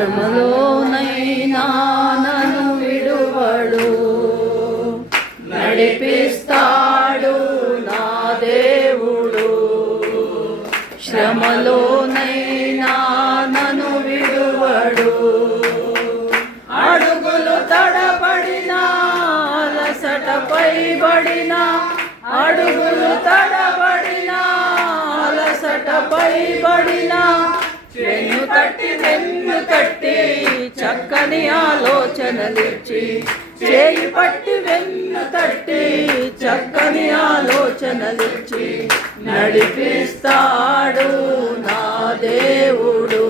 శ్రమలోనైనా నన్ను విడువడు, నడిపిస్తాడు నా దేవుడు. శ్రమలోనైనా నన్ను విడువడు, అడుగులు తడబడినా అలసటపై బడినా, అడుగులు తడబడినా అలసటపై బడినా, వెన్ను తట్టి చక్కని ఆలోచనలిచ్చి, చేయి పట్టి వెన్ను తట్టి చక్కని ఆలోచనలిచ్చి, నడిపిస్తాడు నా దేవుడు.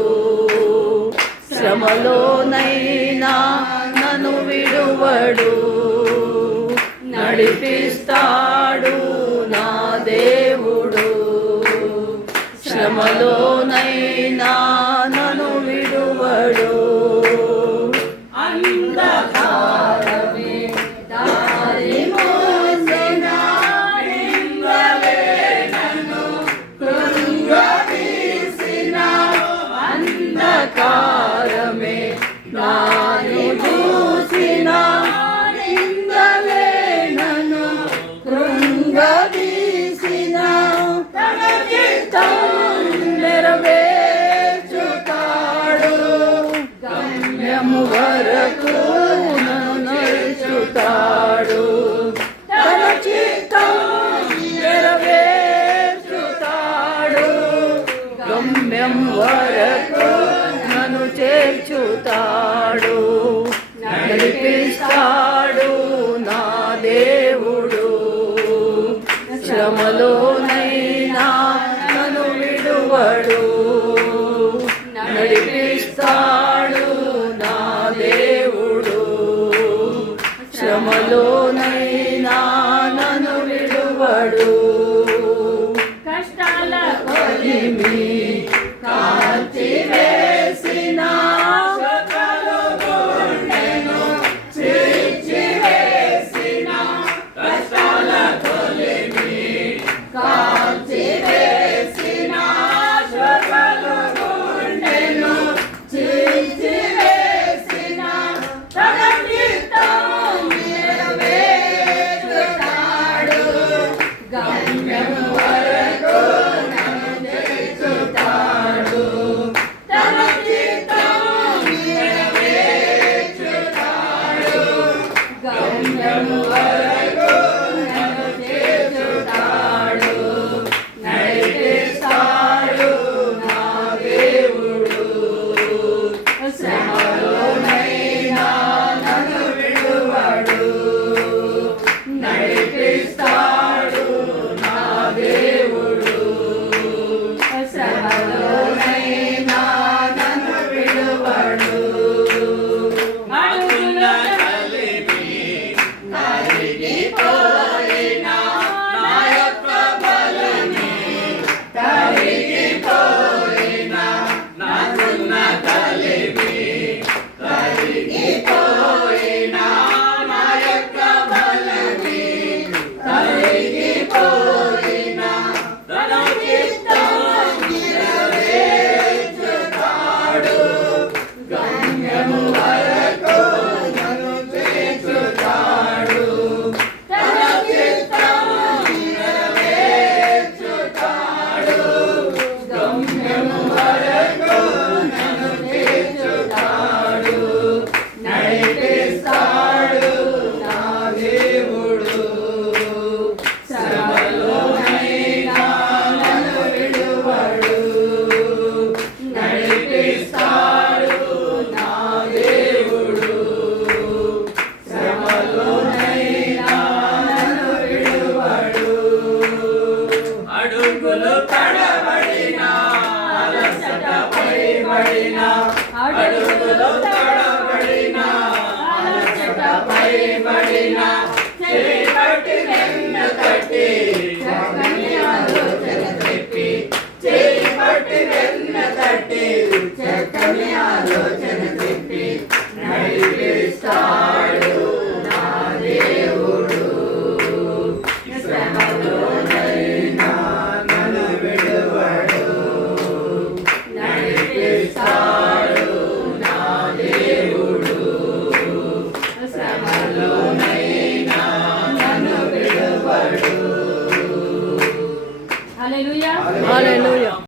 శ్రమలోనైనా నన్ను విడువడు, నడిపిస్తాడు నా దేవుడు. శ్రమలోనైనా నన్ను విడువడు. అంధకారమే దారి మోసినా, నిందలే నన్ను కృంగదీసినా, అంధకారమే దారి మోసినా, నిందలే నన్ను కృంగదీసినా, తన చిత్తం నెరవేర్చుతాడు, గమ్యము వరకు నన్ను నడుచుతాడు. తన చిత్తం నెరవేర్చుతాడు, గమ్యం వరకు నన్ను చేర్చుతాడు, నడిపిస్తాడు నా దేవుడు. శ్రమలోనైనా నన్ను విడువడు, నడిపిస్తాడు నా దేవుడు. శ్రమలోనైనా నన్ను విడువడు. కష్టాల కొలిమి కాల్చివేసిన, శ్రమలు గుండెను చీల్చివేసిన, కష్టాల కొలిమి కాల్చివేసిన, శ్రమలు గుండెను చీల్చివేసిన, తన చిత్తం నెరవేర్చుతాడు, గమ్యం వరకు నన్ను చేర్చుతాడు. తన చిత్తం నెరవేర్చుతాడు, గమ్యం వరకు నన్ను చేర్చుతాడు, నడిపిస్తాడు నా దేవుడు. శ్రమలోనైనా నన్ను విడువడు, నడిపిస్తాడు నా దేవుడు. శ్రమలోనైనా నన్ను విడువడు. అడుగుల కలిమి కరిగిపోయినా, నా యొక్క బలమే కరిగిపోయినా, నాకున్న కలిమి కరిగిపోయినా, నా యొక్క బలమే కరిగిపోయినా, తన చిత్తం నెరవేర్చుతాడు, గమ్యము వరకు నన్ను చేర్చుతాడు. తన చిత్తం నెరవేర్చుతాడు, గమ్యము వరకు నన్ను చేర్చుతాడు, నడిపిస్తాడు నా దేవుడు. శ్రమలోనైనా నన్ను విడువడు, నడిపిస్తాడు నా దేవుడు. శ్రమలోనైనా నన్ను విడువడు. అడుగులు తడబడినా అలసటపై బడినా, అడుగులు తడబడినా అలసటపై బడినా, చేయి పట్టి వెన్ను తట్టి చక్కని ఆలోచన చెప్పి, చేయి పట్టి వెన్ను తట్టి చక్కని ఆలోచన చెప్పి, నడిపిస్తాడు నా దేవుడు. శ్రమలోనైనా నన్ను విడువడు, నడిపిస్తాడు హల్లెలూయా. హల్లెలూయా.